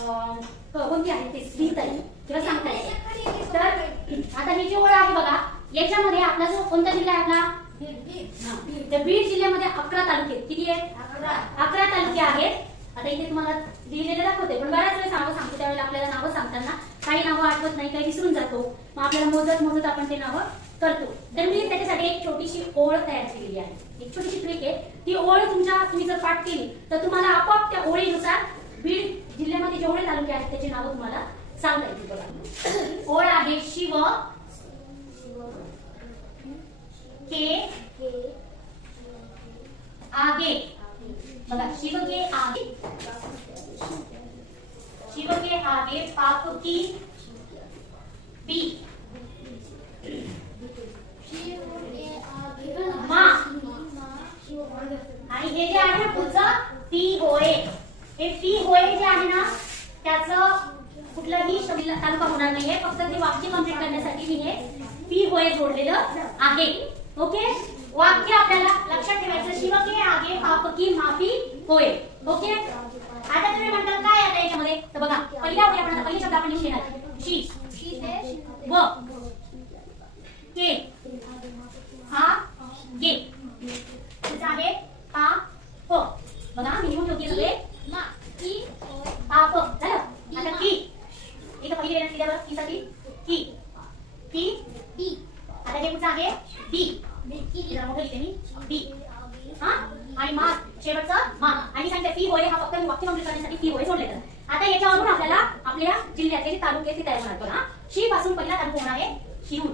कोणती आहे ते? येईल किंवा सांगता येईल. तर आता ही जी ओळ आहे बघा याच्यामध्ये आपला जो कोणता जिल्हा आहे आपला. तर बीड जिल्ह्यामध्ये अकरा तालुके किती आहेत? अकरा. तालुके आहेत. आता इथे तुम्हाला लिहिलेले दाखवते पण बऱ्याच वेळेस नावं सांगतो त्यावेळेला आपल्याला नावं सांगताना काही नावं आठवत नाही काही विसरून जातो. मग आपल्याला मोजत मोजत आपण ते नावं करतो. तर मी त्याच्यासाठी एक छोटीशी ओळ तयार केलेली आहे. एक छोटीशी ट्रिक आहे. ती ओळ तुमच्या तुम्ही जर पाठ केली तर तुम्हाला आपोआप त्या ओळीनुसार बीड जिल्ह्यामध्ये जेवढे तालुके आहेत त्याची नावं तुम्हाला सांगता येतील बघा. ओळ आहे शिव. के. आगे. बघा शिव के आगे. शिव के आगे पाप की बी आणि हे जे आहे पुढचं पी होय हे फी होय जे आहे ना त्याचं कुठलाही तालुका होणार नाहीये. फक्त ते वाक्य कंप्लीट करण्यासाठी मी हे फी होय जोडलेलं आहे. ओके वाक्य आपल्याला लक्षात ठेवायचं शिवके आगे पाप की माफी होय. ओके आता तुम्ही म्हणतात काय आता याच्यामध्ये? तर बघा पहिला होय आपण आता शब्द आपण लिहिणार शी व के हा गे तुझं आहे पा प बघा मी लिहून ठेवते सगळे पा प झालं आता की इथं पहिली वेळ दिल्यावर की साठी की की आता हे पुढचं आहे डी. हा? आणि मा शेवटचं मा. आणि सांगितलं फी होय हा फक्त वाक्य कंप्लीट करण्यासाठी फी होय सोडलेलं आता याच्यावरून आपल्याला आपल्या जिल्ह्यातले जे तालुके ते तयार होणार. हा शी पासून पहिला तालुका होणार आहे शिरूर.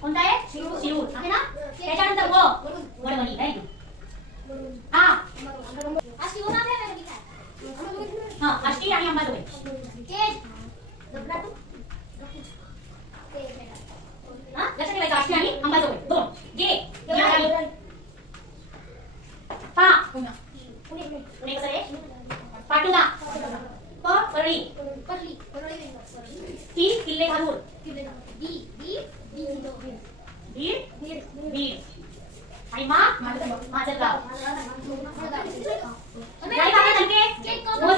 कोणता आहे? शिरूर. आहे ना? त्याच्यानंतर व. वडवणी आहे हा अष्टी आणि अंबाजोगाई हा लक्षात ठेवायचं आष्टी आणि अंबाजोगाई दोन गे गेवराई. पा. पुणे कसं आहे प परळी ती किल्ले घालून. आणि मा माझं गाव. हो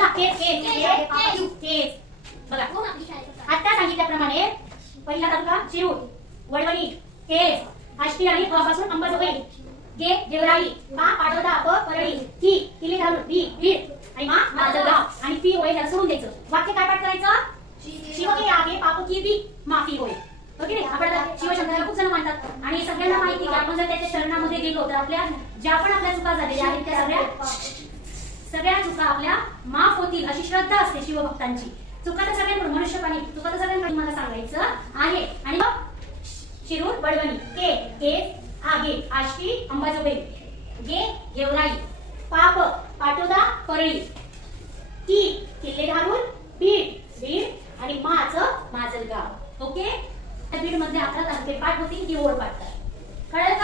तेच बघा. आता सांगितल्याप्रमाणे पहिला तालुका शिरूर वडवणी केस आष्टी आणि पासून अंबाजोगाई. गे गेवराई पा पाटोदा प परळी की किली घालून बी भीड आणि मा माझं गाव. आणि पी होय ह्याला सोडून द्यायचं. वाक्य काय पाठ करायचं? शिव के आगे पाप की बी माफी होय. ओके आपण शिवशंकराला खूप जण मानतात. आणि सगळ्यांना माहिती की आपण जर त्याच्या शरणामध्ये गेलो तर आपल्या ज्या पण आपल्या चुका झालेल्या आहेत त्या सगळ्या सगळ्या चुका आपल्या माफ होतील अशी श्रद्धा असते शिवभक्तांची. चुका तर सगळ्यांकडून मनुष्यपाणी. चुका तर सगळ्यांकडून मला सांगायचं आहे. आणि मग शिरूर बडवणी. के के आगे आष्टी अंबाजोगाई गे गेवराई पाप पाटोदा परळी. ती किल्ले घालून बीड बीड आणि माच माझं गाव ओके? त्या बीडमध्ये अकरा तालुके पाठ होतील ती ओळ पाठतात कळलं